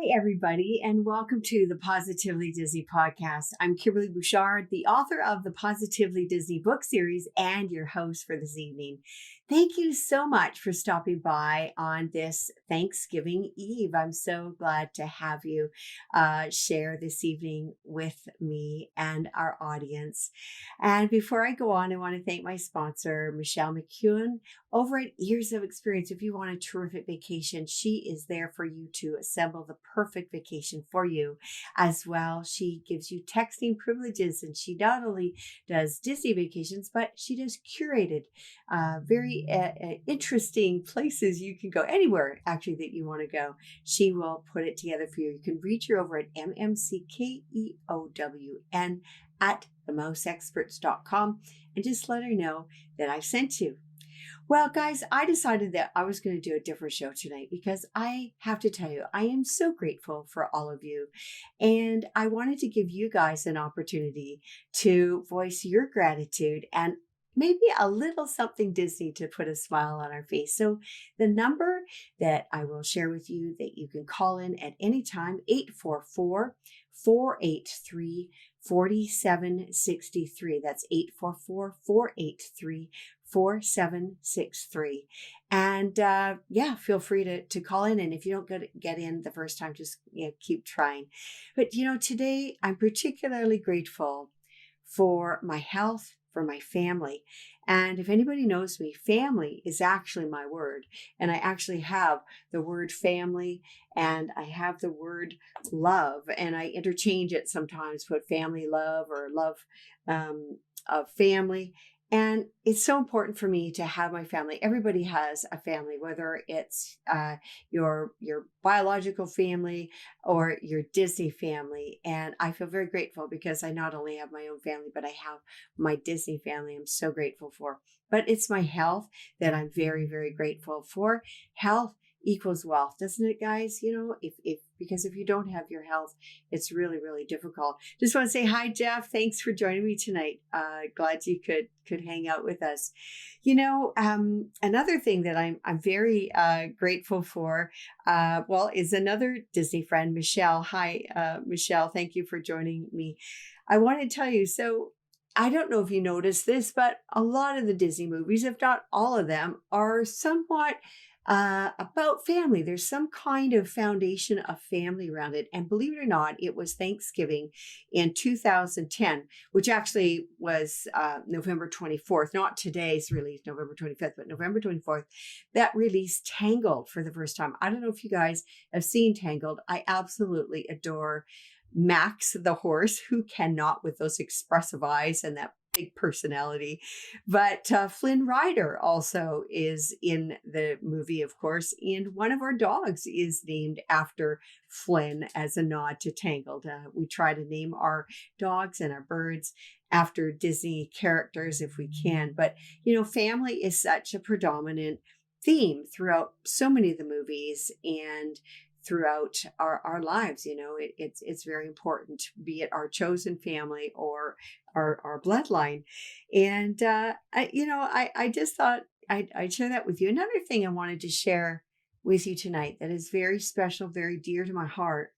Hi, everybody, and welcome to the Positively Disney podcast. I'm Kimberley Bouchard, the author of the Positively Disney book series and your host for this evening. Thank you so much for stopping by on this Thanksgiving Eve. I'm so glad to have you share this evening with me and our audience. And before I go on, I want to thank my sponsor, Michelle McEwen, over at Years of Experience. If you want a terrific vacation, she is there for you to assemble the perfect vacation for you as well. She gives you texting privileges, and she not only does Disney vacations, but she does curated, very interesting places you can go, anywhere actually that you want to go. She will put it together for you. You can reach her over at mmckeown at themousexperts.com and just let her know that I sent you. Well, guys, I decided that I was going to do a different show tonight because I have to tell you, I am so grateful for all of you. And I wanted to give you guys an opportunity to voice your gratitude and maybe a little something Disney to put a smile on our face. So the number that I will share with you that you can call in at any time, 844-483-4763. That's 844-483-4763. And feel free to call in. And if you don't get in the first time, just keep trying. But today I'm particularly grateful for my health, for my family. And if anybody knows me, family is actually my word. And I actually have the word family and I have the word love, and I interchange it sometimes, put family love or love of family. And it's so important for me to have my family. Everybody has a family, whether it's your biological family or your Disney family. And I feel very grateful because I not only have my own family, but I have my Disney family I'm so grateful for. But it's my health that I'm very, very grateful for. Health equals wealth, doesn't it, guys? Because if you don't have your health, it's really, really difficult. Just want to say hi, Jeff. Thanks for joining me tonight. Glad you could hang out with us. Another thing that I'm very grateful for, is another Disney friend, Michelle. Hi, Michelle. Thank you for joining me. I want to tell you, so I don't know if you noticed this, but a lot of the Disney movies, if not all of them, are somewhat about family. There's some kind of foundation of family around it. And believe it or not, it was Thanksgiving in 2010, which actually was November 24th, not today's release, November 25th, but November 24th, that released Tangled for the first time. I don't know if you guys have seen Tangled. I absolutely adore Max the horse, who cannot, with those expressive eyes and that big personality. But Flynn Rider also is in the movie, of course, and one of our dogs is named after Flynn as a nod to Tangled. We try to name our dogs and our birds after Disney characters if we can. But, family is such a predominant theme throughout so many of the movies and throughout our lives. It's very important, be it our chosen family or our bloodline. And I just thought I'd share that with you. Another thing I wanted to share with you tonight that is very special, very dear to my heart,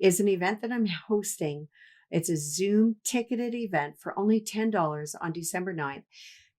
is an event that I'm hosting. It's a Zoom ticketed event for only $10 on December 9th.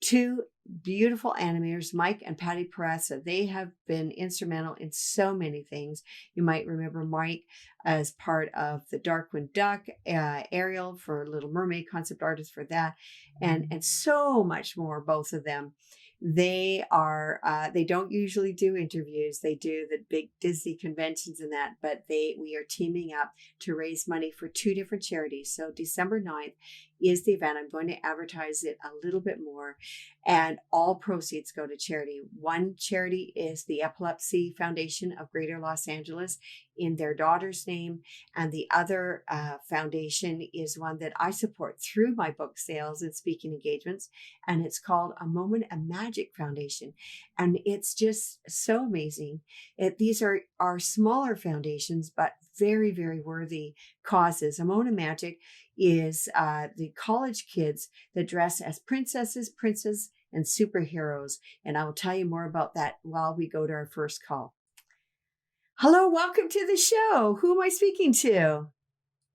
Two beautiful animators, Mike and Patty Parassa. They have been instrumental in so many things. You might remember Mike as part of the Darkwing Duck, Ariel for Little Mermaid, concept artist for that, and so much more, both of them. They don't usually do interviews. They do the big Disney conventions and that, but we are teaming up to raise money for two different charities. So December 9th is the event. I'm going to advertise it a little bit more, and all proceeds go to charity. One charity is the Epilepsy Foundation of Greater Los Angeles in their daughter's name, and the other foundation is one that I support through my book sales and speaking engagements, and it's called A Moment of Magic Foundation. And it's just so amazing. These are smaller foundations, but very, very worthy causes. A Moment of Magic is the college kids that dress as princesses, princes, and superheroes. And I will tell you more about that while we go to our first call. Hello, welcome to the show. Who am I speaking to?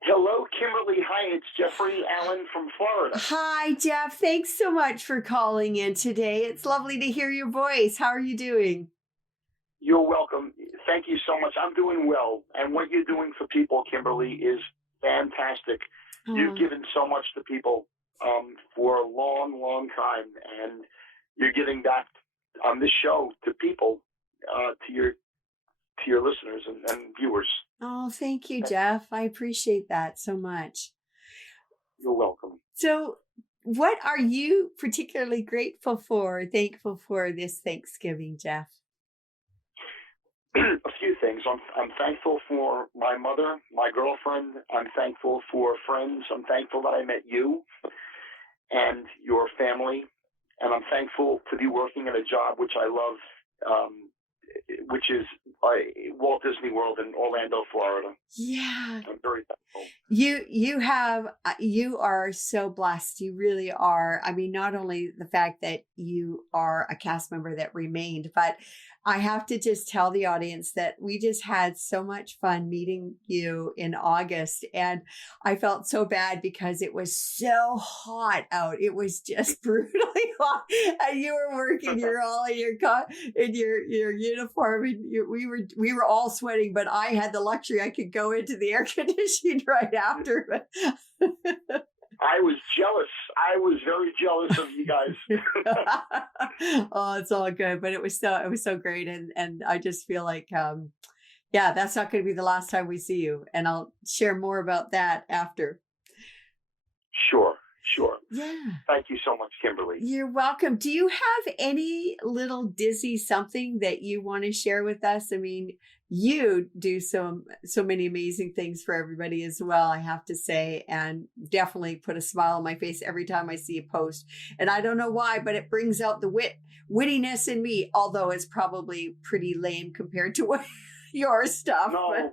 Hello, Kimberley. Hi, it's Jeffrey Allen from Florida. Hi, Jeff. Thanks so much for calling in today. It's lovely to hear your voice. How are you doing? You're welcome. Thank you so much. I'm doing well. And what you're doing for people, Kimberly, is fantastic. You've given so much to people for a long, long time. And you're giving back on this show to people, to your listeners and viewers. Oh, thank you, Jeff. I appreciate that so much. You're welcome. So, what are you particularly grateful for, thankful for this Thanksgiving, Jeff? A few things. I'm thankful for my mother, my girlfriend. I'm thankful for friends. I'm thankful that I met you and your family. And I'm thankful to be working in a job which I love, which is Walt Disney World in Orlando, Florida. Yeah. I'm very thankful. You are so blessed. You really are. I mean, not only the fact that you are a cast member that remained, but I have to just tell the audience that we just had so much fun meeting you in August. And I felt so bad because it was so hot out. It was just brutally hot. And you were working, you're all in your uniform, and we were all sweating, but I had the luxury I could go into the air conditioning right after. I was jealous. I was very jealous of you guys. Oh, it's all good, but it was so great, and I just feel like yeah, that's not going to be the last time we see you, and I'll share more about that after. Sure. Yeah. Thank you so much, Kimberly. You're welcome. Do you have any little Disney something that you want to share with us? I mean, you do so many amazing things for everybody as well, I have to say, and definitely put a smile on my face every time I see a post. And I don't know why, but it brings out the wittiness in me, although it's probably pretty lame compared to what your stuff. No.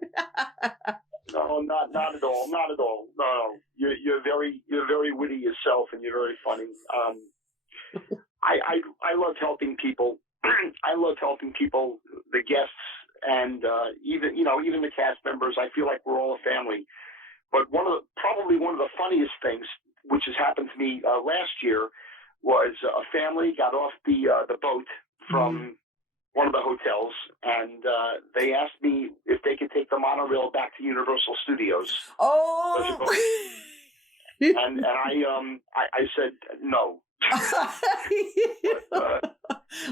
No, not at all. Not at all. No. You're very witty yourself, and you're very funny. I love helping people. I love helping people, the guests, and even the cast members. I feel like we're all a family. But probably one of the funniest things, which has happened to me last year, was a family got off the boat from one of the hotels, and they asked me if they could take the monorail back to Universal Studios. Oh. And I said no. But,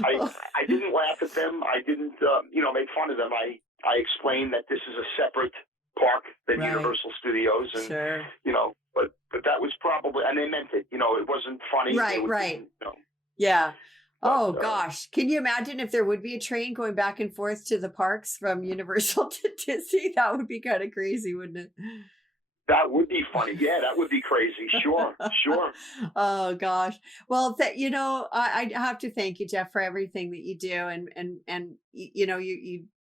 I didn't laugh at them. I didn't make fun of them. I explained that this is a separate park than Universal Studios, and sure. But that was probably, and they meant it. It wasn't funny. Right. Yeah. Oh, gosh. Can you imagine if there would be a train going back and forth to the parks from Universal to Disney? That would be kind of crazy, wouldn't it? That would be funny. Yeah, that would be crazy. Sure. Oh, gosh. Well, I have to thank you, Jeff, for everything that you do. And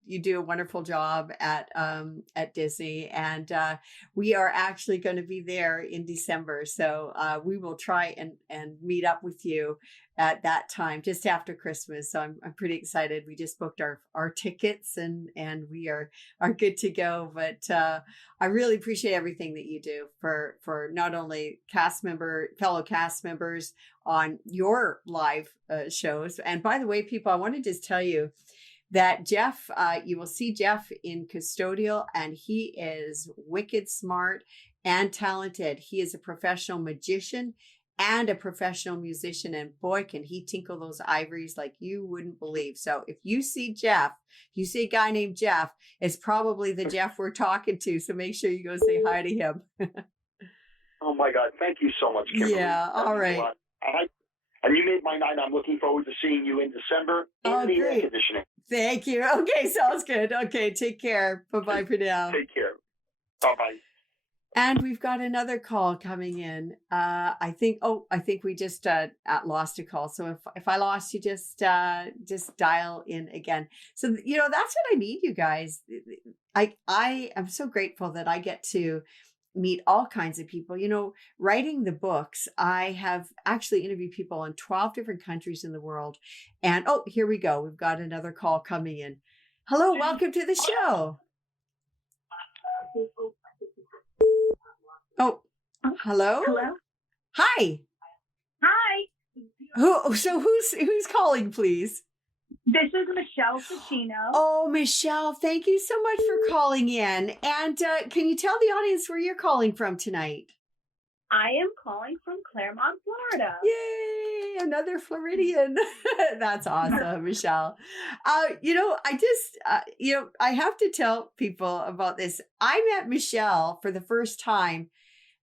you do a wonderful job at Disney, and we are actually going to be there in December. So we will try and meet up with you at that time, just after Christmas. So I'm pretty excited. We just booked our tickets, and we are good to go. But I really appreciate everything that you do for not only fellow cast members on your live shows. And by the way, people, I want to just tell you that Jeff, you will see Jeff in Custodial, and he is wicked smart and talented. He is a professional magician and a professional musician, and boy, can he tinkle those ivories like you wouldn't believe. So if you see Jeff, you see a guy named Jeff, it's probably the Jeff we're talking to. So make sure you go say hi to him. Oh my God. Thank you so much, Kimberly. Yeah. All right. And you made my night. I'm looking forward to seeing you in December in the air conditioning. Thank you. Okay. Sounds good. Okay. Take care. Bye-bye for now. Take care. Bye-bye. And we've got another call coming in. I think we just lost a call. So if I lost you, just dial in again. So, that's what I need, you guys. I am so grateful that I get to meet all kinds of people. Writing the books, I have actually interviewed people in 12 different countries in the world. And here we go. We've got another call coming in. Hello, welcome to the show. Oh, hello? Hello? Hi. Hi. Who's calling, please? This is Michelle Ficino. Oh, Michelle, thank you so much for calling in. And can you tell the audience where you're calling from tonight? I am calling from Claremont, Florida. Yay, another Floridian. That's awesome, Michelle. I have to tell people about this. I met Michelle for the first time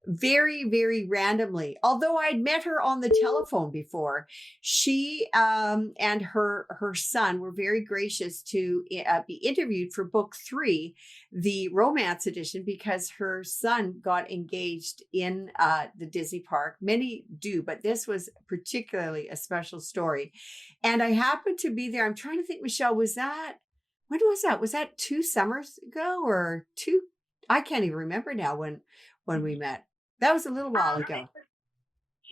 very, very randomly. Although I'd met her on the telephone before, she and her son were very gracious to be interviewed for book 3, the romance edition, because her son got engaged in the Disney park. Many do, but this was particularly a special story. And I happened to be there. I'm trying to think, Michelle, when was that? Was that 2 summers ago or 2? I can't even remember now when we met. That was a little while ago.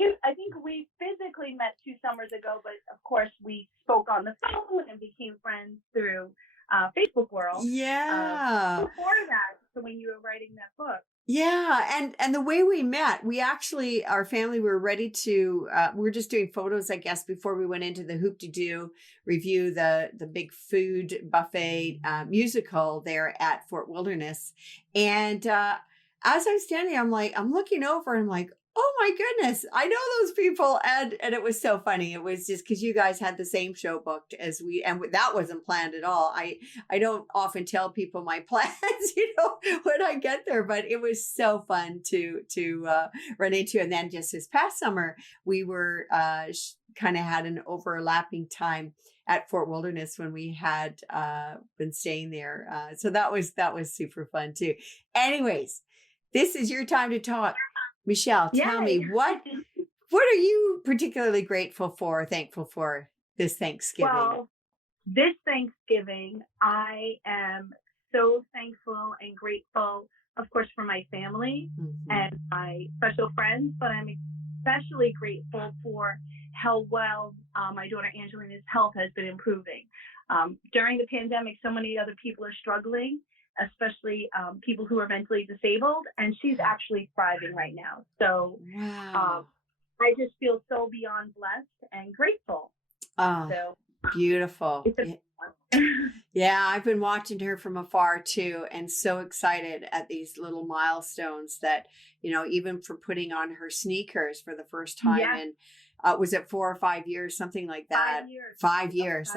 I think we physically met 2 summers ago, but of course we spoke on the phone and became friends through Facebook world. Yeah. Before that, so when you were writing that book. Yeah, and the way we met, our family were ready to. We were just doing photos, I guess, before we went into the Hoop-de-Doo review, the big food buffet musical there at Fort Wilderness, and as I'm standing, I'm looking over and I'm like, oh my goodness, I know those people. And it was so funny. It was just because you guys had the same show booked as we, and that wasn't planned at all. I don't often tell people my plans, when I get there, but it was so fun to run into. And then just this past summer, we were kind of had an overlapping time at Fort Wilderness when we had been staying there. So that was super fun too. Anyways, this is your time to talk. Michelle, tell me, what are you particularly grateful for or thankful for this Thanksgiving? Well, this Thanksgiving, I am so thankful and grateful, of course, for my family and my special friends, but I'm especially grateful for how well my daughter Angelina's health has been improving. During the pandemic, so many other people are struggling, especially people who are mentally disabled, and she's actually thriving right now. So wow. I just feel so beyond blessed and grateful. Oh, so, beautiful. Yeah, I've been watching her from afar too, and so excited at these little milestones that, even for putting on her sneakers for the first time in, was it 4 or 5 years, something like that? 5 years. 5 years.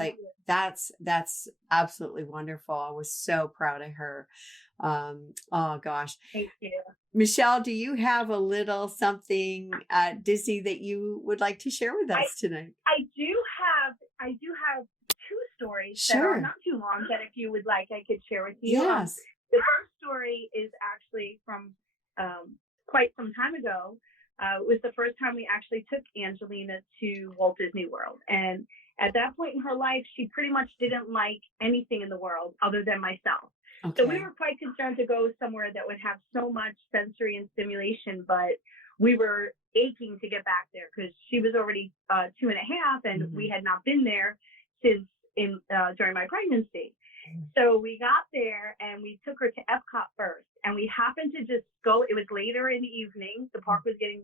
That's absolutely wonderful. I was so proud of her. Oh gosh. Thank you. Michelle, do you have a little something at Disney that you would like to share with us tonight? I do have 2 stories that are not too long that if you would like, I could share with you. Yes. The first story is actually from quite some time ago. It was the first time we actually took Angelina to Walt Disney World. And at that point in her life, she pretty much didn't like anything in the world other than myself. Okay. So we were quite concerned to go somewhere that would have so much sensory and stimulation, but we were aching to get back there because she was already 2.5 and we had not been there since during my pregnancy. So we got there and we took her to Epcot first, and we happened to just go. It was later in the evening. The park was getting,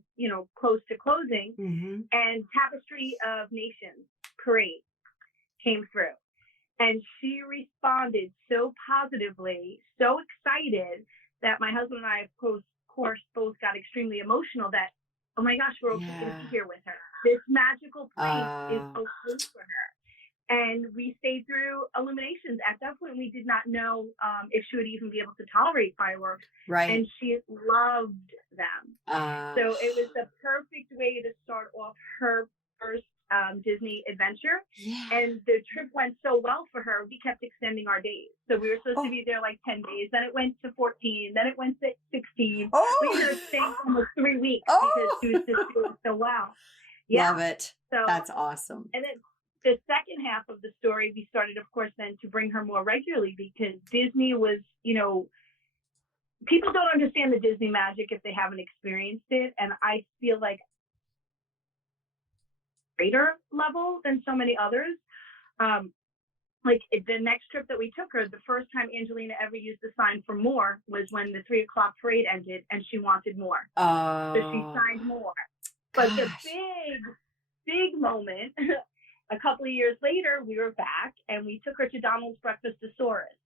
close to closing, and Tapestry of Nations parade came through, and she responded so positively, so excited that my husband and I, of course, both got extremely emotional that, oh my gosh, we're going to be here with her. This magical place is so close for her. And we stayed through Illuminations. At that point, we did not know if she would even be able to tolerate fireworks. Right. And she loved them. So it was the perfect way to start off her first Disney adventure. Yeah. And the trip went so well for her, we kept extending our days. So we were supposed to be there like 10 days. Then it went to 14. Then it went to 16. We ended up staying almost 3 weeks because she was just doing so well. Yeah. Love it. So that's awesome. And then the second half of the story, we started, of course, then to bring her more regularly because Disney was, people don't understand the Disney magic if they haven't experienced it. And I feel like greater level than so many others. like the next trip that we took her, the first time Angelina ever used the sign for more was when the 3 o'clock parade ended and she wanted more. So she signed more. But the big moment, a couple of years later, we were back and we took her to Donald's Breakfastosaurus.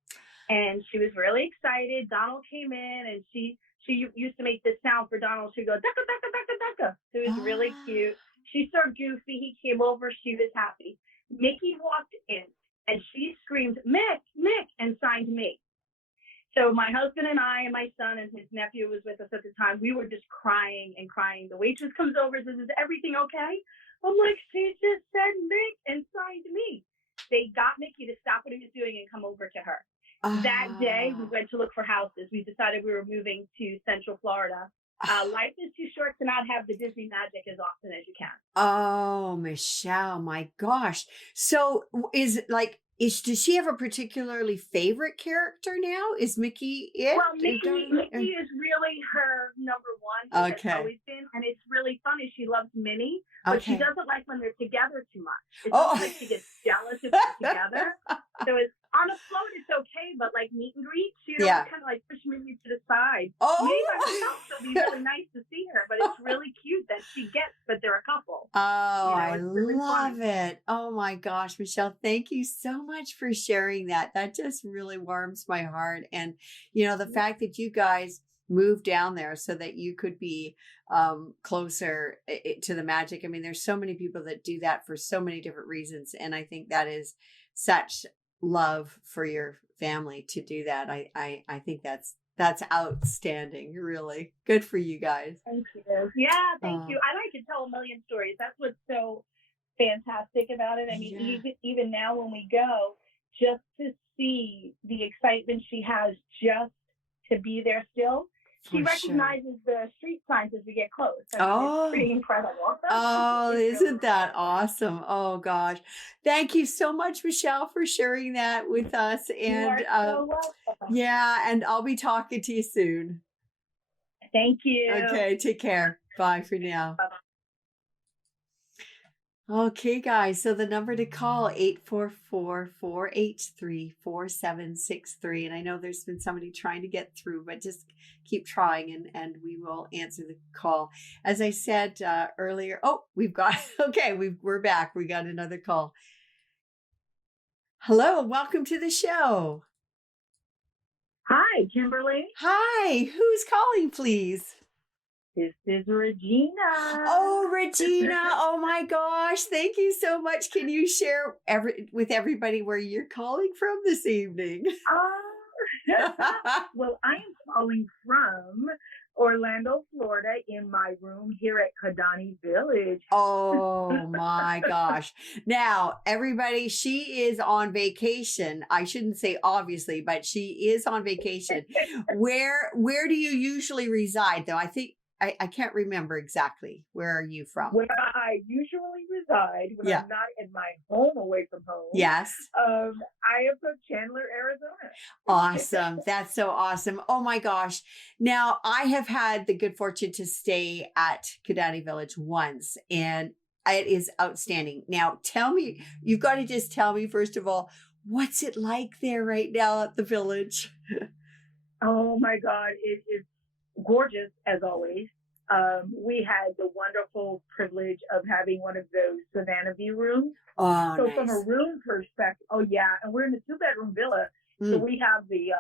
And she was really excited. Donald came in and she used to make this sound for Donald. She'd go, ducka, ducka, ducka, ducka. So it was really cute. She's so goofy. He came over. She was happy. Mickey walked in and she screamed, Mick, Mick, and signed me. So my husband and I and my son and his nephew was with us at the time. We were just crying and crying. The waitress comes over and says, is everything okay? I'm like, she just said Mick and signed me. They got Mickey to stop what he was doing and come over to her. That day, we went to look for houses. We decided we were moving to Central Florida. Life is too short to not have the Disney magic as often as you can. Oh, Michelle, my gosh. So does she have a particularly favorite character now? Is Mickey it? Well, Mickey is really her number one. Okay. It's always been. And it's really funny. She loves Minnie, but she doesn't like when they're together too much. It's like she gets jealous if they're together. So it's on a float, it's okay, but like meet and greet, she kind of like push Minnie to the side. Maybe by herself, it'll be really nice to see her, but it's really cute that she gets that they're a couple. I really love it. Oh my gosh, Michelle, thank you so much for sharing that. That just really warms my heart. And, the fact that you guys moved down there so that you could be closer to the magic. I mean, there's so many people that do that for so many different reasons. And I think that is such love for your family to do that. I think that's outstanding. Really good for you guys. Thank you. Yeah, thank you. And I could tell a million stories. That's what's so fantastic about it. I mean, even now when we go, just to see the excitement she has just to be there still. She recognizes the street signs as we get close. It's pretty incredible. Isn't that awesome? Oh, gosh. Thank you so much, Michelle, for sharing that with us. And you are so welcome. And I'll be talking to you soon. Thank you. Okay, take care. Bye for now. Bye-bye. Okay, guys. So the number to call, 844-483-4763. And I know there's been somebody trying to get through, but just keep trying and we will answer the call. As I said earlier, we're back. We got another call. Hello, welcome to the show. Hi, Kimberley. Hi, who's calling, please? This is Regina. Oh, Regina. Oh, my gosh. Thank you so much. Can you share with everybody where you're calling from this evening? Well, I am calling from Orlando, Florida, in my room here at Kidani Village. Oh, my gosh. Now, everybody, she is on vacation. I shouldn't say obviously, but she is on vacation. Where do you usually reside, though? I think I can't remember exactly. Where are you from? Where I usually reside when I'm not in my home away from home. Yes. I am from Chandler, Arizona. Awesome. That's so awesome. Oh my gosh. Now, I have had the good fortune to stay at Kidani Village once, and it is outstanding. Now, you've got to just tell me, first of all, what's it like there right now at the village? Oh my God. It is gorgeous as always. We had the wonderful privilege of having one of those Savannah view rooms. Oh, so nice. From a room perspective, and we're in a 2-bedroom villa, so we have the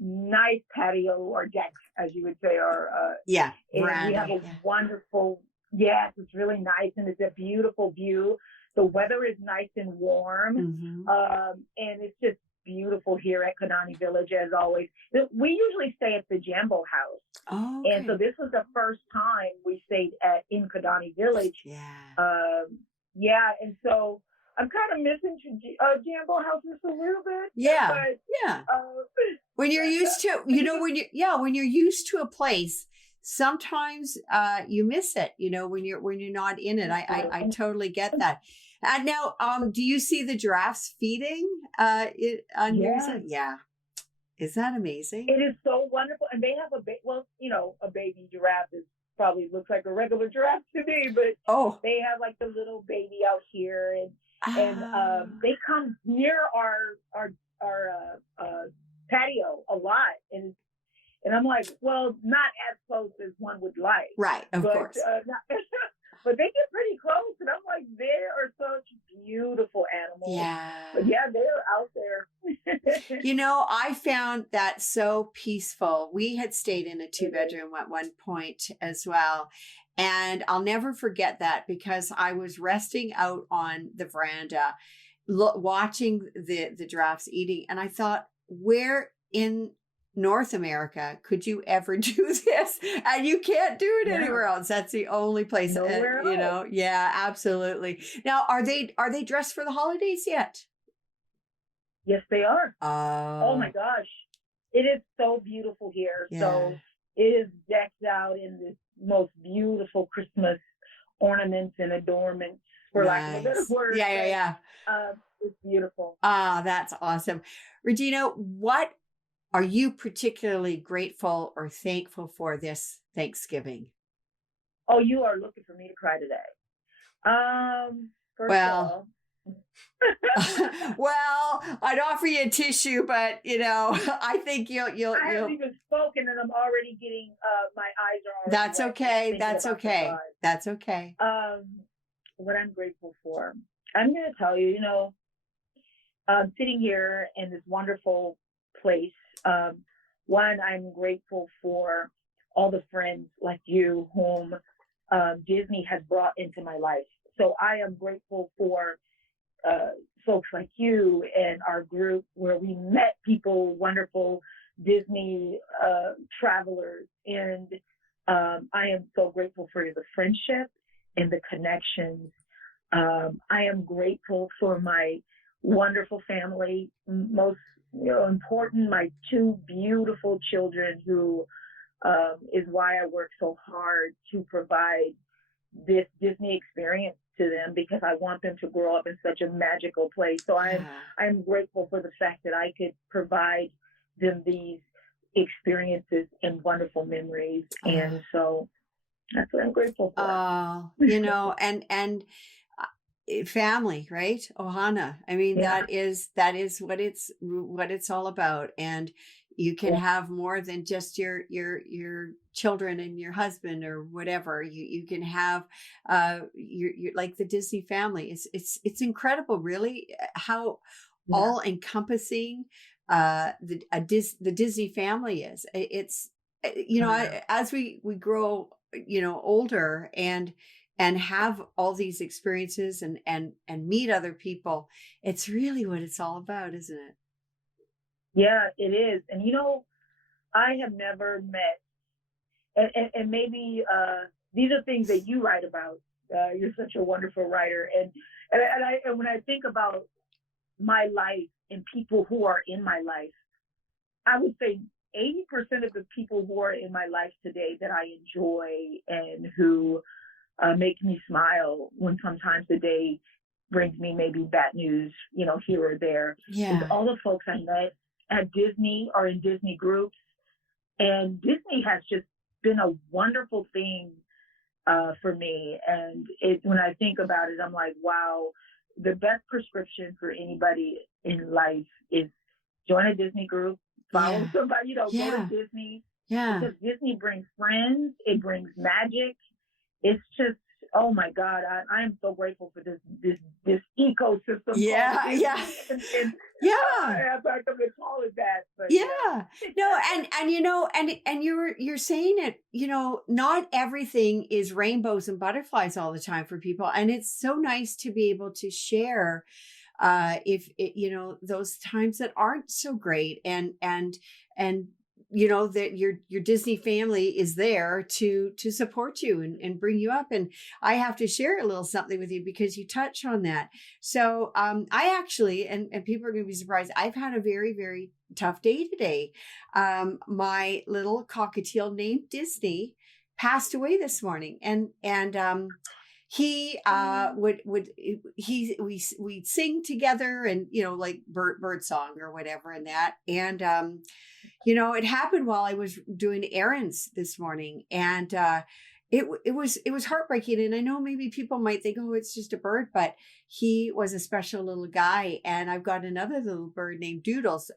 nice patio or deck, as you would say, and veranda. We have a wonderful, it's really nice, and it's a beautiful view. The weather is nice and warm, and it's just beautiful here at Kidani Village as always. We usually stay at the Jambo House. Oh, okay. And so this was the first time we stayed in Kidani Village. And so I'm kind of missing Jambo House just a little bit. When you're used to, when you're used to a place, sometimes you miss it, when you're not in it. I totally get that. And now, do you see the giraffes feeding on your side? Yeah. Is that amazing? It is so wonderful. And they have a baby giraffe probably looks like a regular giraffe to me, but they have like the little baby out here. and Oh, they come near our patio a lot, and I'm like, well, not as close as one would like, right, of but course. but they get pretty close, and I'm like, they are such beautiful animals. But Yeah. yeah, they're out there. You know, I found that so peaceful. We had stayed in a two It is. bedroom at one point as well. And I'll never forget that because I was resting out on the veranda, watching the giraffes eating. And I thought, where in North America could you ever do this? And you can't do it Yeah, anywhere else. That's the only place, nowhere you else. know. Yeah, absolutely. Now, are they dressed for the holidays yet? Yes, they are. Oh my Oh, gosh, it is so beautiful here. yeah. So it is decked out in this most beautiful Christmas ornaments and adornments, for lack of a better Nice. word. Yeah, yeah, But yeah. it's beautiful. Ah, that's awesome. Regina, what are you particularly grateful or thankful for this Thanksgiving? Oh, you are looking for me to cry today. First of Well, all, well, I'd offer you a tissue, but you know, I think I haven't you'll even spoken, and I'm already getting my eyes are already that's wet just okay. thinking That's about the okay. time. That's okay. What I'm grateful for. I'm going to tell you, sitting here in this wonderful place. One, I'm grateful for all the friends like you whom Disney has brought into my life. So I am grateful for uh, folks like you and our group where we met people, wonderful Disney travelers. And I am so grateful for the friendship and the connections. I am grateful for my wonderful family, most important, my two beautiful children who is why I work so hard to provide this Disney experience to them because I want them to grow up in such a magical place. So Yeah. I'm grateful for the fact that I could provide them these experiences and wonderful memories. Uh, And so that's what I'm grateful for. you know, and family, right? Ohana. I mean, Yeah. that is what it's all about. And you can Yeah. have more than just your children and your husband or whatever. You can have your like the Disney family. It's incredible, really, how Yeah. all encompassing the Disney family is. It's Yeah. as we grow, older and have all these experiences and meet other people, it's really what it's all about, isn't it? Yeah, it is. And I have never met, and maybe these are things that you write about. You're such a wonderful writer, and when I think about my life and people who are in my life, I would say 80% of the people who are in my life today that I enjoy and who make me smile when sometimes the day brings me maybe bad news, here or there, is Yeah. all the folks I met at Disney or in Disney groups. And Disney has just been a wonderful thing for me. And when I think about it, I'm like, wow, the best prescription for anybody in life is join a Disney group, follow Yeah. somebody, go to Yeah. Disney, Yeah. because Disney brings friends, it brings magic. It's just, oh my God, I am so grateful for this ecosystem called Yeah. Disney. Yeah. And Yeah. I'm not going to call it that, but Yeah. No, and you're saying it, not everything is rainbows and butterflies all the time for people. And it's so nice to be able to share if it, those times that aren't so great and that your Disney family is there to support you and bring you up. And I have to share a little something with you because you touch on that. So I actually, and people are going to be surprised, I've had a very, very tough day today. My little cockatiel named Disney passed away this morning, and he we'd sing together and like bird song or whatever and that, and it happened while I was doing errands this morning, and it was heartbreaking. And I know maybe people might think, oh, it's just a bird, but he was a special little guy. And I've got another little bird named Doodles.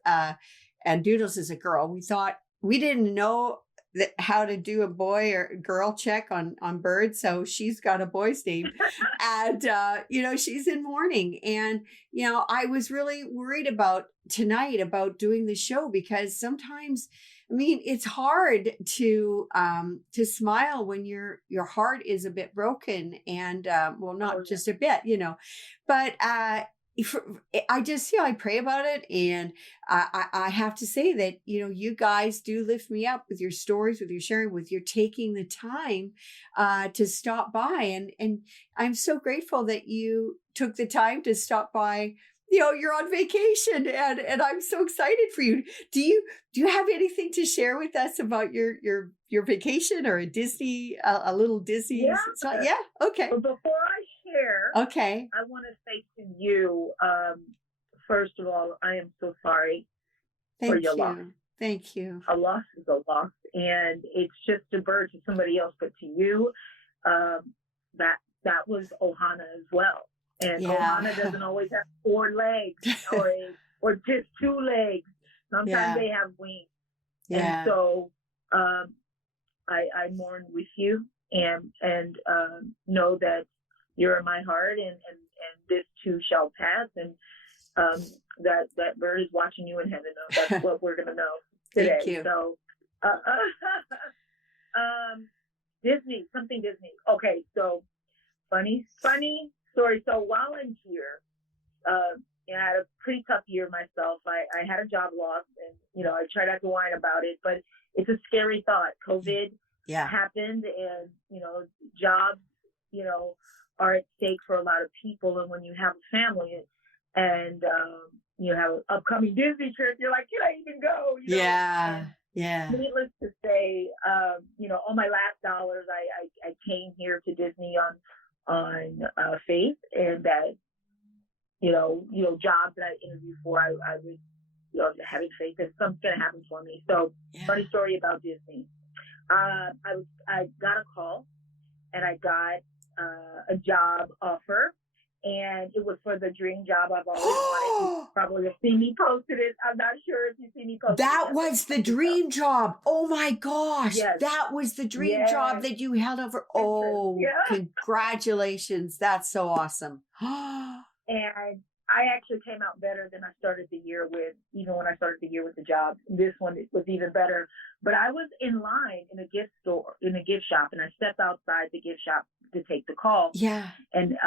And Doodles is a girl. We didn't know how to do a boy or girl check on birds, so she's got a boy's name. And she's in mourning. And I was really worried about tonight about doing the show, because sometimes, I mean, it's hard to smile when your heart is a bit broken, and not just a bit, but I pray about it, and I have to say that you guys do lift me up with your stories, with your sharing, with your taking the time to stop by, and I'm so grateful that you took the time to stop by. You're on vacation, and I'm so excited for you. Do you have anything to share with us about your vacation, or a little Disney? Yeah. Yeah. Okay. But before I share, okay, I want to say to you, first of all, I am so sorry for your loss. Thank you. A loss is a loss, and it's just a bird to somebody else, but to you, that was Ohana as well. And Ohana doesn't always have 4 legs or just 2 legs. Sometimes they have wings. Yeah. And so I mourn with you, and know that you're in my heart, and this too shall pass. And that bird is watching you in heaven. That's what we're going to know today. Thank you. So Disney. Okay, so funny story. So while I'm here, I had a pretty tough year myself. I had a job loss, and I try not to whine about it, but it's a scary thought. COVID happened, and jobs are at stake for a lot of people. And when you have a family, and you have an upcoming Disney trip, you're like, can I even go? Yeah. Needless to say, all my last dollars, I came here to Disney on faith, and that jobs that I interviewed for, I was having faith that something's gonna happen for me. So funny story about Disney. I got a call, and I got a job offer, and it was for the dream job I've always wanted. You probably have seen me posted it. I'm not sure if you've seen me posted it. That was the dream job. Oh my gosh. Yes. That was the dream job that you held over. Oh, congratulations. That's so awesome. And I actually came out better than I started the year with, even when I started the year with the job. This one was even better. But I was in line in a gift shop, and I stepped outside the gift shop to take the call. Yeah. And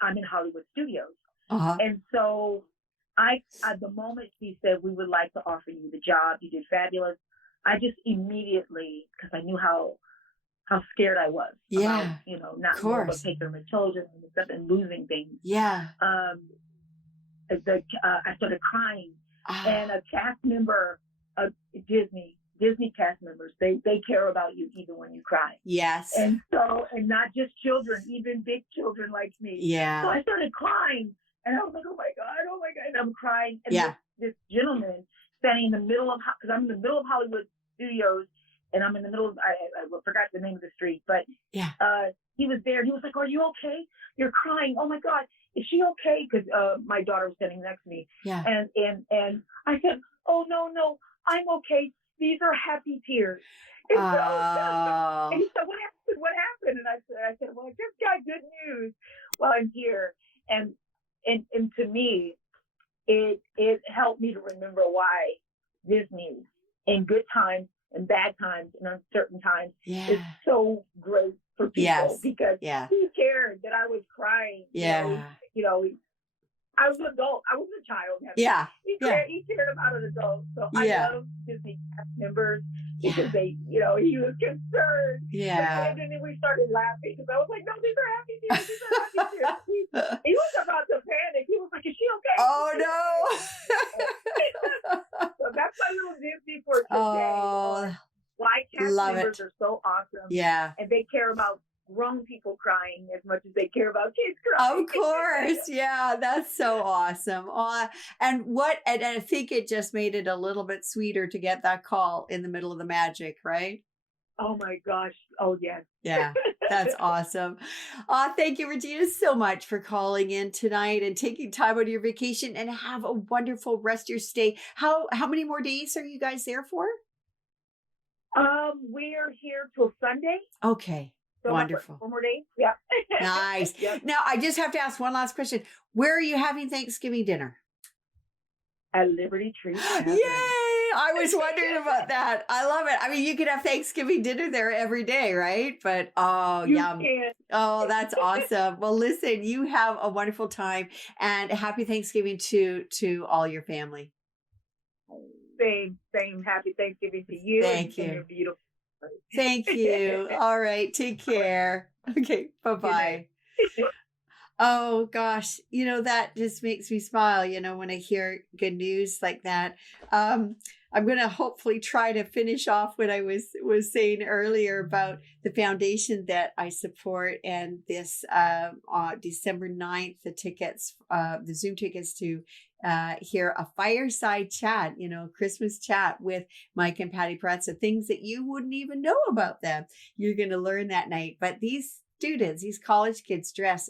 I'm in Hollywood Studios. Uh-huh. And so at the moment she said, we would like to offer you the job. You did fabulous. I just immediately, because I knew how scared I was about, not being able to take care of my children and stuff and losing things. Yeah. I started crying, and a cast member of Disney cast members, they care about you even when you cry. Yes. And so, and not just children, even big children like me. Yeah. So I started crying, and I was like, oh my God, and I'm crying. And this gentleman standing in the middle of, because I'm in the middle of Hollywood Studios, and I'm in the middle of, I forgot the name of the street, but he was there, and he was like, are you okay? You're crying. Oh my God, is she okay? Because my daughter was standing next to me. Yeah. And I said, oh, no, I'm okay. These are happy tears. And and he said, what happened? And I said, well, I just got good news while I'm here. And to me, it helped me to remember why Disney, in good times and bad times and uncertain times, is so great for people, because he cared that I was crying. I was an adult. I wasn't a child. He cared about an adult. So I love Disney cast members because they, he was concerned. And then we started laughing because I was like, no, these are happy tears. These are happy tears. He was about to panic. He was like, is she okay? Oh, no. So that's my little Disney for today. Oh, why cast members are so awesome. Yeah. And they care about grown people crying as much as they care about kids crying. Of course. Yeah, that's so awesome. And I think it just made it a little bit sweeter to get that call in the middle of the magic, right? Oh my gosh. Oh yes. Yeah, that's awesome. Thank you, Regina, so much for calling in tonight and taking time out of your vacation, and have a wonderful rest of your stay. How many more days are you guys there for? We are here till Sunday. Okay, So wonderful. 4 more days. Yeah. Nice. Yep. Now, I just have to ask one last question. Where are you having Thanksgiving dinner? At Liberty Tree. Yay! I was wondering about that. I love it. I mean, you could have Thanksgiving dinner there every day, right? But oh, You yum. can. Oh, that's awesome. Well, listen, you have a wonderful time, and happy Thanksgiving to all your family. Same. Happy Thanksgiving to you. Thank and you. your beautiful. Thank you. All right. Take care. Okay. Bye-bye. Oh gosh, that just makes me smile, when I hear good news like that. I'm going to hopefully try to finish off what I was saying earlier about the foundation that I support, and this on December 9th, the Zoom tickets to hear a fireside chat, Christmas chat with Mike and Patty Perazza, things that you wouldn't even know about them. You're going to learn that night. But these students, these college kids, dress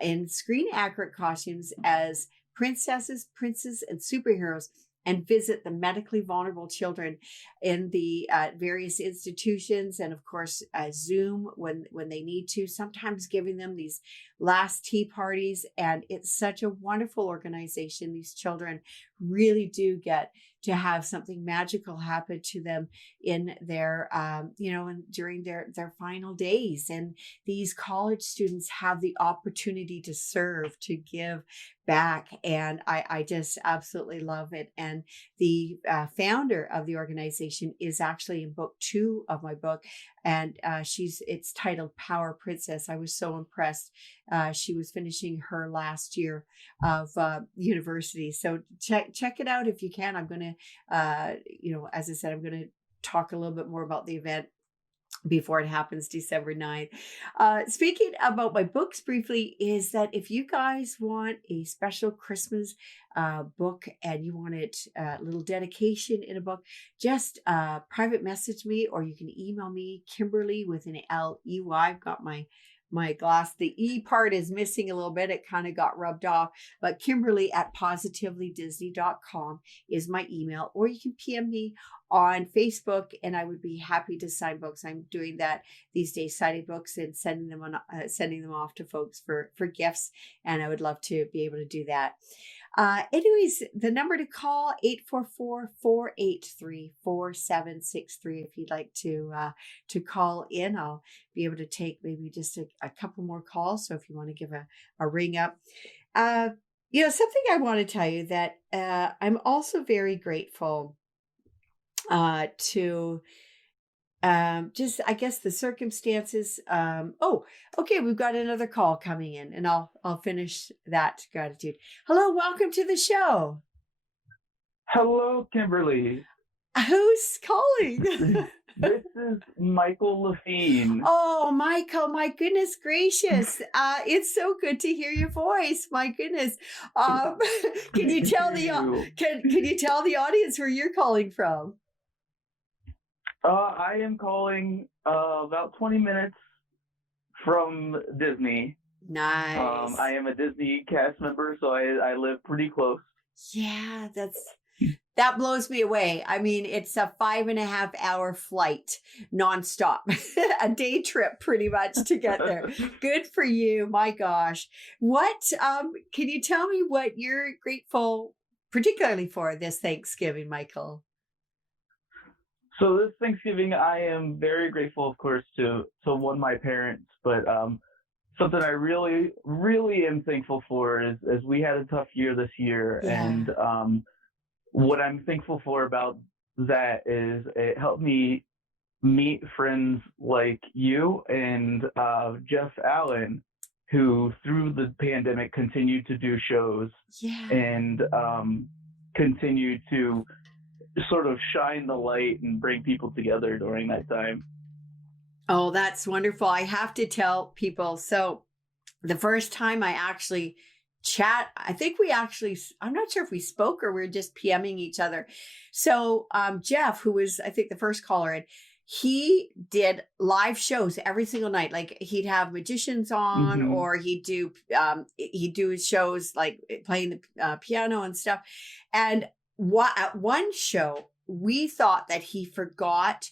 in screen accurate costumes as princesses, princes, and superheroes, and visit the medically vulnerable children in the various institutions, and of course Zoom when they need to, sometimes giving them these last tea parties. And it's such a wonderful organization. These children really do get to have something magical happen to them in their, and during their final days. And these college students have the opportunity to serve, to give back. And I just absolutely love it. And the founder of the organization is actually in book 2 of my book. And it's titled Power Princess. I was so impressed. She was finishing her last year of university. So check it out if you can. I'm going to, as I said, I'm going to talk a little bit more about the event before it happens December 9th. Speaking about my books briefly, is that if you guys want a special Christmas book and you want it a little dedication in a book, just private message me, or you can email me, Kimberley with an L-E-Y. I've got my glass. The E part is missing a little bit. It kind of got rubbed off, but Kimberley at positivelydisney.com is my email, or you can PM me on Facebook, and I would be happy to sign books. I'm doing that these days, signing books and sending them off to folks for gifts. And I would love to be able to do that. Anyways, the number to call, 844-483-4763. If you'd like to call in, I'll be able to take maybe just a couple more calls. So if you want to give a ring up, something I want to tell you that I'm also very grateful to just, I guess, the circumstances. Okay, we've got another call coming in, and I'll finish that gratitude. Hello, welcome to the show. Hello, Kimberly. Who's calling? This is Michael Levine. Oh, Michael, my goodness gracious. It's so good to hear your voice. My goodness. Can you tell can you tell the audience where you're calling from? I am calling about 20 minutes from Disney. Nice. I am a Disney cast member, so I live pretty close. Yeah, that blows me away. I mean, it's a 5.5 hour flight nonstop, a day trip pretty much to get there. Good for you. My gosh. Can you tell me what you're grateful particularly for this Thanksgiving, Michael? So this Thanksgiving, I am very grateful, of course, to one, my parents, but something I really, really am thankful for is we had a tough year this year. Yeah. And what I'm thankful for about that is it helped me meet friends like you and Jeff Allen, who through the pandemic continued to do shows. Yeah. And continued to sort of shine the light and bring people together during that time. Oh, that's wonderful. I have to tell people. So the first time I actually I'm not sure if we spoke or we were just PMing each other. So Jeff, who was, I think, the first caller, he did live shows every single night. Like he'd have magicians on, Mm-hmm. or he'd do his shows like playing the piano and stuff. And at one show, we thought that he forgot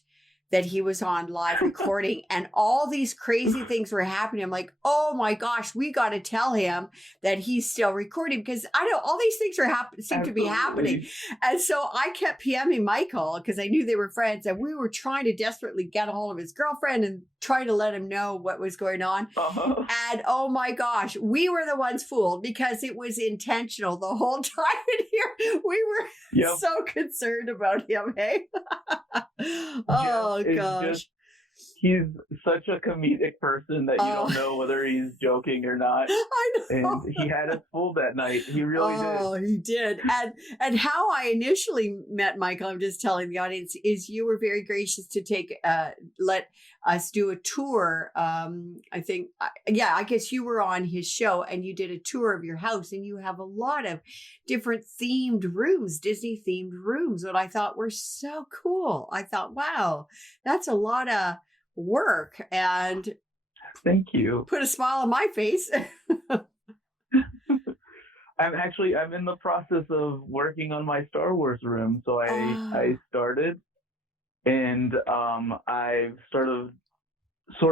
that he was on live recording and all these crazy things were happening. I'm like, oh my gosh, we got to tell him that he's still recording, because I know all these things seem to be happening. And so I kept PMing Michael because I knew they were friends, and we were trying to desperately get a hold of his girlfriend and try to let him know what was going on. Uh-huh. And oh my gosh, we were the ones fooled because it was intentional the whole time in here. We were so concerned about him, hey? Oh gosh. Just, he's such a comedic person that you don't know whether he's joking or not. I know. And he had us fooled that night. He really did. Oh, he did. And how I initially met Michael, I'm just telling the audience, is you were very gracious to let us do a tour. I guess you were on his show and you did a tour of your house, and you have a lot of different themed rooms, Disney themed rooms, that I thought were so cool. I thought, wow, that's a lot of work, and thank you. Put a smile on my face. I'm in the process of working on my Star Wars room. So I started, and I've sort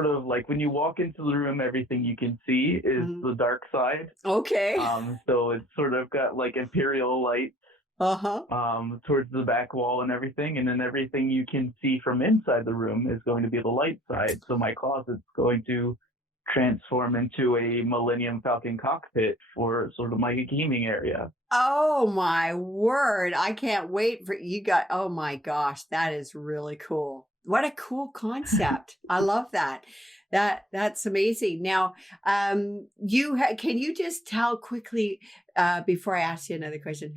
of like when you walk into the room, everything you can see is the dark side. Okay. So it's sort of got like Imperial lights towards the back wall and everything, and then everything you can see from inside the room is going to be the light side. So my closet's going to transform into a Millennium Falcon cockpit for sort of my gaming area. Oh my word. I can't wait for you oh my gosh, that is really cool. What a cool concept. I love that. That's amazing. Now, can you just tell quickly, before I ask you another question,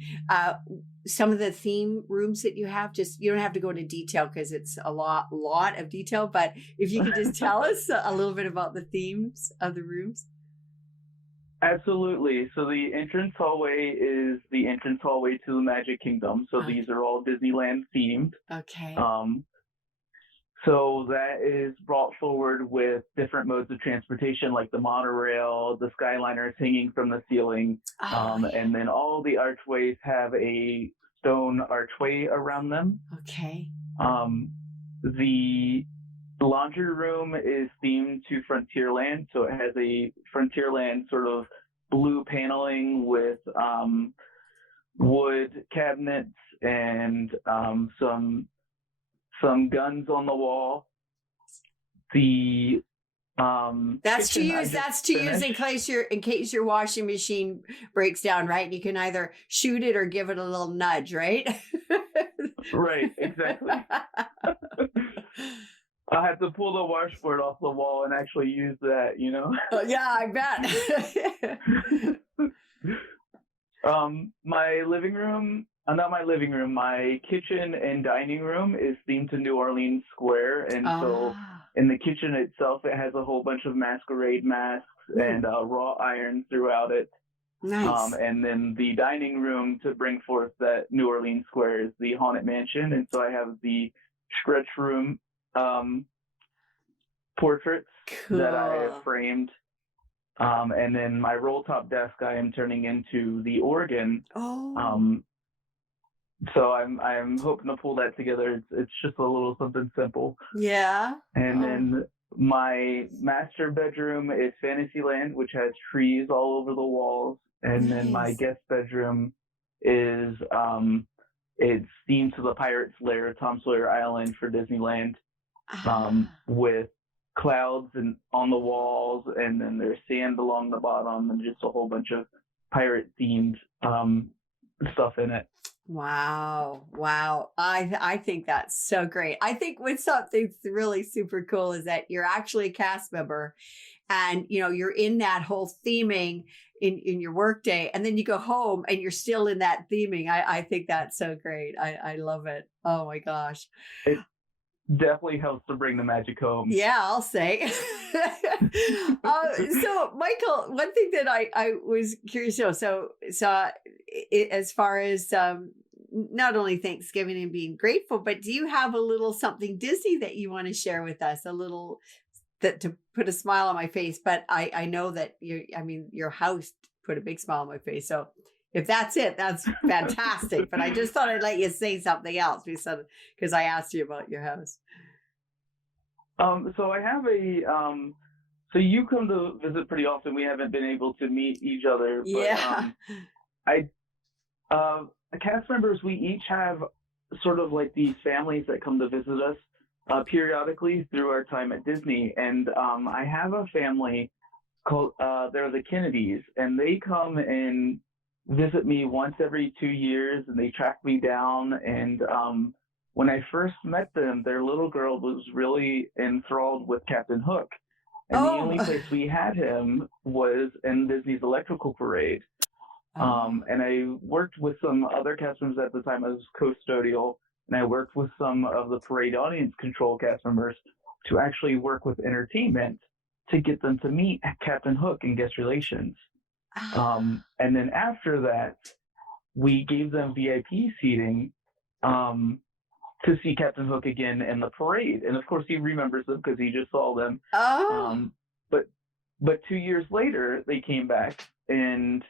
some of the theme rooms that you have? Just, you don't have to go into detail because it's a lot of detail, but if you could just tell us a little bit about the themes of the rooms. Absolutely. So the entrance hallway is the entrance hallway to the Magic Kingdom. So these are all Disneyland themed. Okay. So that is brought forward with different modes of transportation, like the monorail, the Skyliners hanging from the ceiling. And then all the archways have a stone archway around them. Okay. The laundry room is themed to Frontierland. So it has a Frontierland sort of blue paneling with wood cabinets and some guns on the wall. That's to use in case your washing machine breaks down, right? You can either shoot it or give it a little nudge, right? Right, exactly. I had to pull the washboard off the wall and actually use that, you know? Yeah, I bet. My kitchen and dining room is themed to New Orleans Square. And so in the kitchen itself, it has a whole bunch of masquerade masks and raw iron throughout it. Nice. And then the dining room to bring forth that New Orleans Square is the Haunted Mansion. And so I have the stretch room portraits that I have framed. And then my roll top desk I am turning into the organ. So I'm hoping to pull that together. It's just a little something simple. Yeah. And then my master bedroom is Fantasyland, which has trees all over the walls. And then my guest bedroom is it's themed to the Pirate's Lair, Tom Sawyer Island for Disneyland, with clouds and on the walls, and then there's sand along the bottom, and just a whole bunch of pirate themed stuff in it. Wow. I think that's so great. I think what's something really super cool is that you're actually a cast member, and you're in that whole theming in your workday, and then you go home and you're still in that theming. I think that's so great. I love it. Oh my gosh. It definitely helps to bring the magic home. Yeah, I'll say. So Michael, one thing that I was curious to know, so as far as not only Thanksgiving and being grateful, but do you have a little something Disney that you want to share with us? A little that to put a smile on my face, but I know that your house put a big smile on my face. So if that's it, that's fantastic. But I just thought I'd let you say something else because I asked you about your house. So I have so you come to visit pretty often. We haven't been able to meet each other. Yeah. Cast members, we each have sort of like these families that come to visit us periodically through our time at Disney. And I have a family called, they're the Kennedys, and they come and visit me once every 2 years, and they track me down. And when I first met them, their little girl was really enthralled with Captain Hook. And the only place we had him was in Disney's Electrical Parade. And I worked with some other cast members at the time. I was custodial, and I worked with some of the parade audience control cast members to actually work with entertainment to get them to meet Captain Hook in guest relations. And then after that, we gave them VIP seating to see Captain Hook again in the parade. And of course, he remembers them because he just saw them. But 2 years later, they came back, and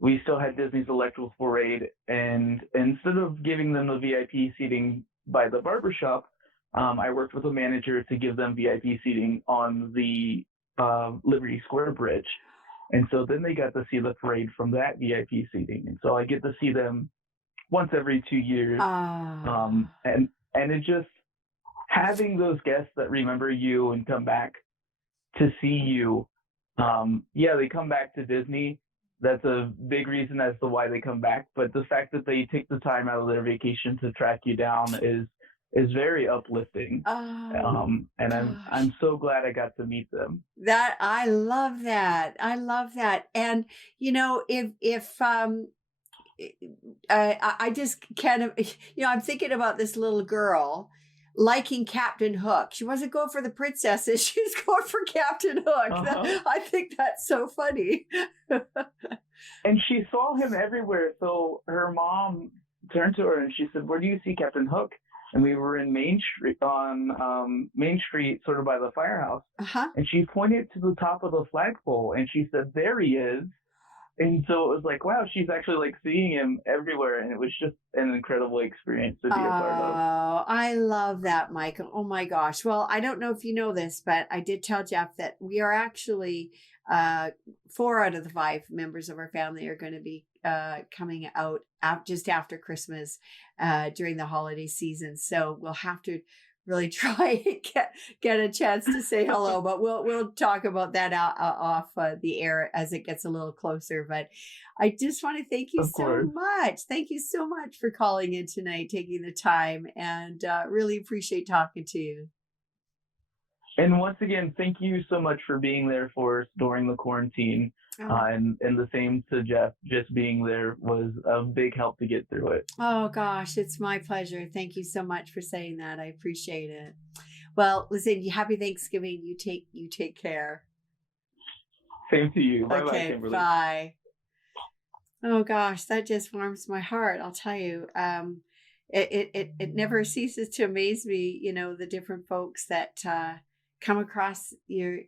we still had Disney's Electrical Parade. And instead of giving them the VIP seating by the barbershop, I worked with a manager to give them VIP seating on the Liberty Square Bridge. And so then they got to see the parade from that VIP seating. And so I get to see them once every 2 years. And it just, having those guests that remember you and come back to see you, they come back to Disney. That's a big reason as to why they come back. But the fact that they take the time out of their vacation to track you down is very uplifting. And I'm so glad I got to meet them. That I love that. And if I just kind of, I'm thinking about this little girl liking Captain Hook. She wasn't going for the princesses. She was going for Captain Hook. I think that's so funny. And she saw him everywhere. So her mom turned to her and she said, "Where do you see Captain Hook?" And we were in Main Street, sort of by the firehouse. And she pointed to the top of the flagpole and she said, "There he is." And so it was like, wow, she's actually like seeing him everywhere. And it was just an incredible experience to be a part of. Oh, I love that, Michael. Oh my gosh. Well, I don't know if you know this, but I did tell Jeff that we are actually 4 out of the 5 members of our family are going to be coming out just after Christmas during the holiday season. So we'll have to really try and get a chance to say hello, but we'll talk about that off the air as it gets a little closer. But I just want to thank you so much. Thank you so much for calling in tonight, taking the time, and really appreciate talking to you. And once again, thank you so much for being there for us during the quarantine. And the same to Jeff, just being there was a big help to get through it. Oh, gosh, it's my pleasure. Thank you so much for saying that. I appreciate it. Well, listen, happy Thanksgiving. You take care. Same to you. Bye-bye, okay, Kimberley. Bye. Oh, gosh, that just warms my heart. I'll tell you. It never ceases to amaze me, the different folks that come across your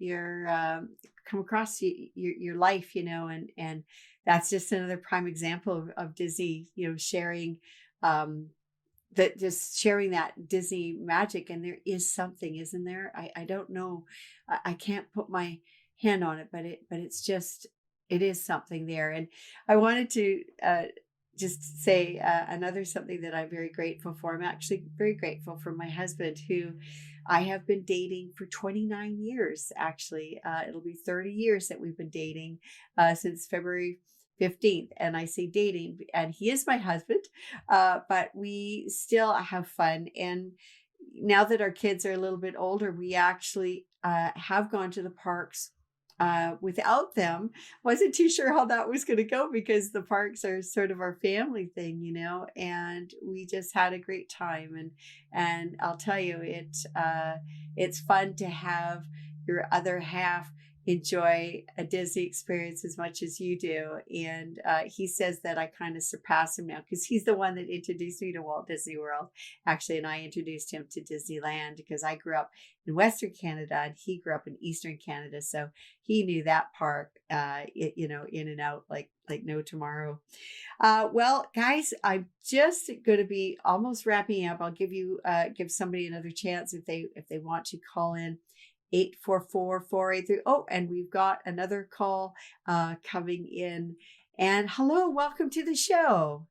life, and that's just another prime example of Disney, sharing sharing that Disney magic. And there is something, isn't there? I don't know. I can't put my hand on it, but it is something there. And I wanted to just say another something that I'm very grateful for. I'm actually very grateful for my husband, who I have been dating for 29 years. Actually, it'll be 30 years that we've been dating since February 15th. And I say dating, and he is my husband, but we still have fun. And now that our kids are a little bit older, we actually have gone to the parks without them. Wasn't too sure how that was going to go, because the parks are sort of our family thing, and we just had a great time. And I'll tell you, it's fun to have your other half, enjoy a Disney experience as much as you do. And he says that I kind of surpass him now because he's the one that introduced me to Walt Disney World, actually. And I introduced him to Disneyland because I grew up in Western Canada and he grew up in Eastern Canada. So he knew that park, in and out like no tomorrow. Well, guys, I'm just going to be almost wrapping up. I'll give somebody another chance if they want to call in. 844-483. Oh, and we've got another call coming in. And hello, welcome to the show.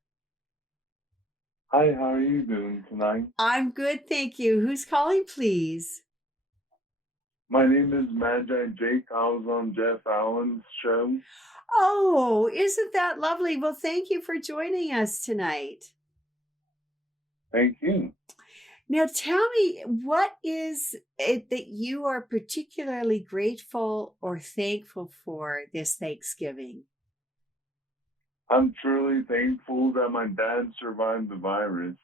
Hi, how are you doing tonight? I'm good, thank you. Who's calling, please? My name is Magi Jake. I was on Jeff Allen's show. Oh, isn't that lovely? Well, thank you for joining us tonight. Thank you. Now, tell me, what is it that you are particularly grateful or thankful for this Thanksgiving? I'm truly thankful that my dad survived the virus.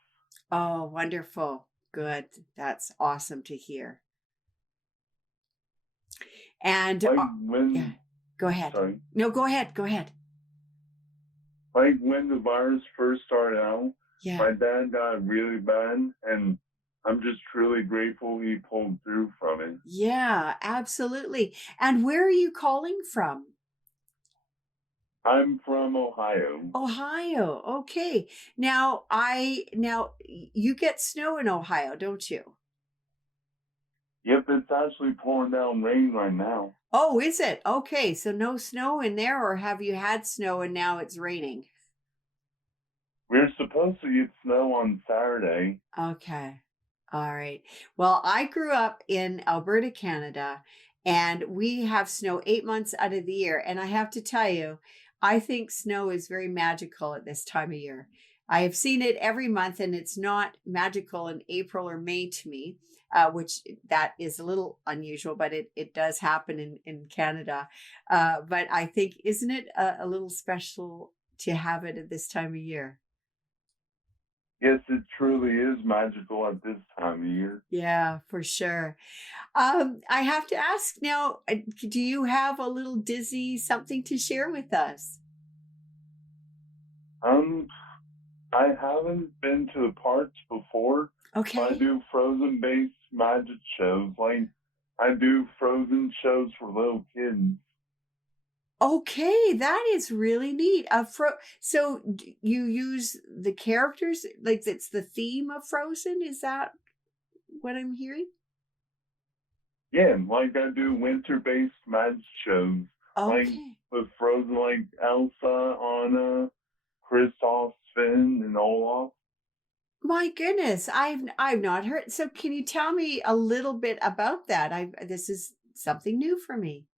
Oh, wonderful. Good. That's awesome to hear. And Like yeah, go ahead. Sorry. No, go ahead. Go ahead. Like when the virus first started out, Yeah. my dad got really bad, and I'm just truly grateful he pulled through from it. Yeah, absolutely. And where are you calling from? I'm from Ohio. Ohio. Okay. Now you get snow in Ohio, don't you? Yep, it's actually pouring down rain right now. Oh, is it? Okay. So no snow in there, or have you had snow and now it's raining? We're supposed to get snow on Saturday. Okay. All right. Well, I grew up in Alberta, Canada, and we have snow 8 months out of the year. And I have to tell you, I think snow is very magical at this time of year. I have seen it every month, and it's not magical in April or May to me, which that is a little unusual, but it does happen in Canada. But I think, isn't it a little special to have it at this time of year? Yes, it truly is magical at this time of year. Yeah, for sure. I have to ask now, do you have a little Disney something to share with us? I haven't been to the parks before. Okay. I do Frozen-based magic shows. Like, I do Frozen shows for little kids. Okay, that is really neat. So you use the characters, like it's the theme of Frozen? Is that what I'm hearing? Yeah, like I do winter-based magic shows. Like Okay. with Frozen, like Elsa, Anna, Kristoff, Sven, and Olaf. My goodness, I've not heard. So can you tell me a little bit about that? This is something new for me.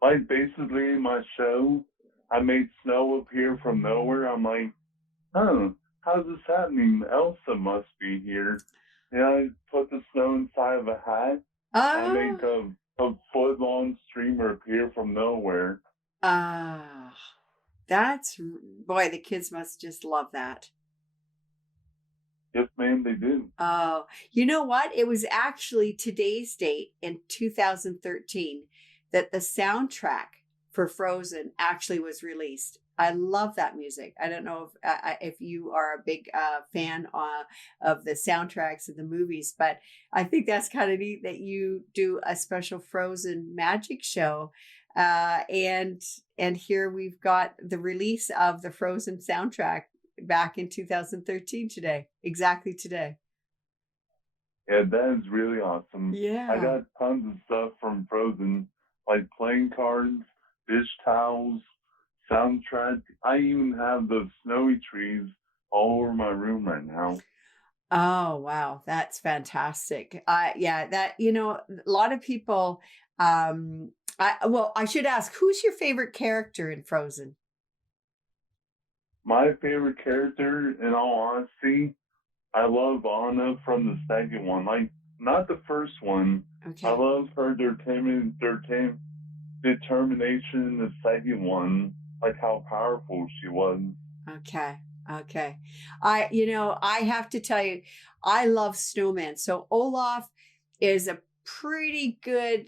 Like, basically, in my show, I made snow appear from nowhere. I'm like, oh, how's this happening? Elsa must be here. And I put the snow inside of a hat. I made a foot-long streamer appear from nowhere. Boy, the kids must just love that. Yes, ma'am, they do. Oh, you know what? It was actually today's date in 2013 that the soundtrack for Frozen actually was released. I love that music. I don't know if you are a big fan of the soundtracks of the movies, but I think that's kind of neat that you do a special Frozen magic show. And here we've got the release of the Frozen soundtrack back in 2013 today, exactly today. Yeah, that is really awesome. Yeah. I got tons of stuff from Frozen, like playing cards, dish towels, soundtrack. I even have the snowy trees all over my room right now. Oh, wow. That's fantastic. Yeah, that, a lot of people, I should ask, who's your favorite character in Frozen? My favorite character, in all honesty, I love Anna from the second one. Like, not the first one. Okay. I love her determination in the second one, like how powerful she was. Okay. I have to tell you, I love snowmen. So Olaf is a pretty good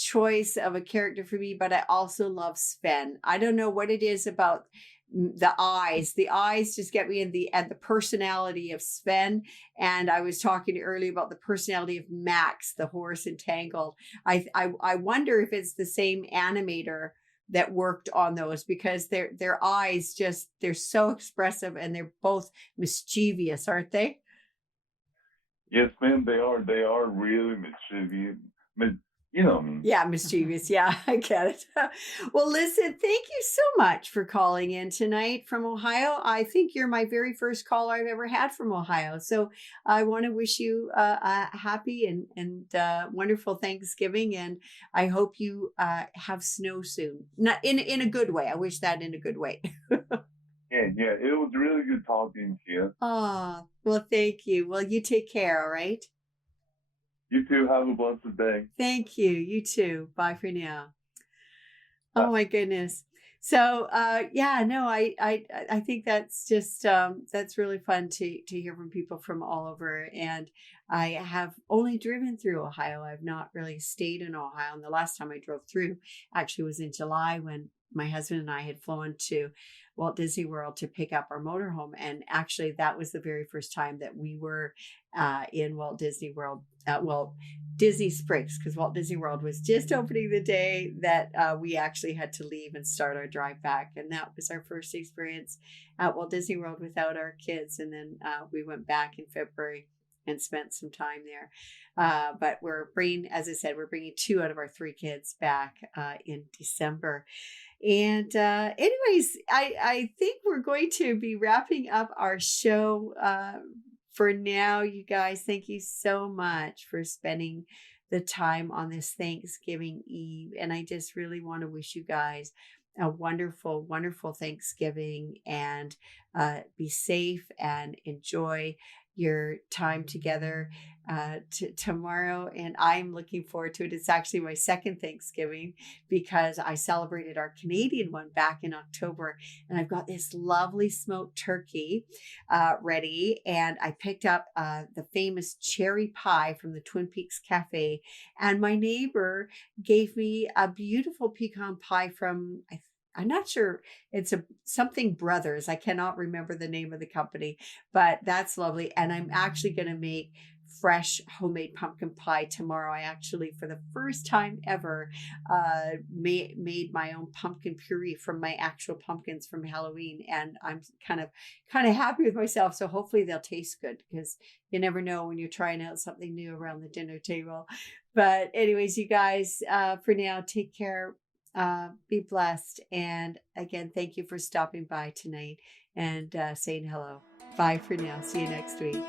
choice of a character for me, but I also love Sven. I don't know what it is about the eyes. The eyes just get me in the personality of Sven. And I was talking earlier about the personality of Max, the horse in Tangled. I wonder if it's the same animator that worked on those, because their eyes just, they're so expressive and they're both mischievous, aren't they? Yes, ma'am, they are. They are really mischievous. You know me. Yeah, mischievous. Yeah, I get it. Well, listen, thank you so much for calling in tonight from Ohio. I think you're my very first caller I've ever had from Ohio. So I want to wish you a happy and wonderful Thanksgiving. And I hope you have snow soon. Not in a good way. I wish that in a good way. Yeah, it was really good talking to you. Oh, well, thank you. Well, you take care, all right? You too. Have a blessed day. Thank you. You too. Bye for now. Bye. Oh my goodness. So yeah, no, I think that's just that's really fun to hear from people from all over. And I have only driven through Ohio. I've not really stayed in Ohio. And the last time I drove through actually was in July, when my husband and I had flown to Walt Disney World to pick up our motorhome. And actually that was the very first time that we were in Walt Disney World, Disney Springs, because Walt Disney World was just opening the day that we actually had to leave and start our drive back. And that was our first experience at Walt Disney World without our kids. And then we went back in February and spent some time there. But we're bringing, as I said, we're bringing 2 out of our 3 kids back in December. And anyways, I think we're going to be wrapping up our show for now. You guys, thank you so much for spending the time on this Thanksgiving Eve. And I just really want to wish you guys a wonderful, wonderful Thanksgiving, and be safe and enjoy your time together tomorrow. And I'm looking forward to it. It's actually my second Thanksgiving, because I celebrated our Canadian one back in October, and I've got this lovely smoked turkey ready. And I picked up the famous cherry pie from the Twin Peaks Cafe, and my neighbor gave me a beautiful pecan pie from, I'm not sure, it's something Brothers. I cannot remember the name of the company, but that's lovely. And I'm actually going to make fresh homemade pumpkin pie tomorrow. I actually, for the first time ever, made my own pumpkin puree from my actual pumpkins from Halloween, and I'm kind of happy with myself. So hopefully they'll taste good, because you never know when you're trying out something new around the dinner table. But anyways, you guys, for now, take care. Be blessed. And again, thank you for stopping by tonight and saying hello. Bye for now. See you next week.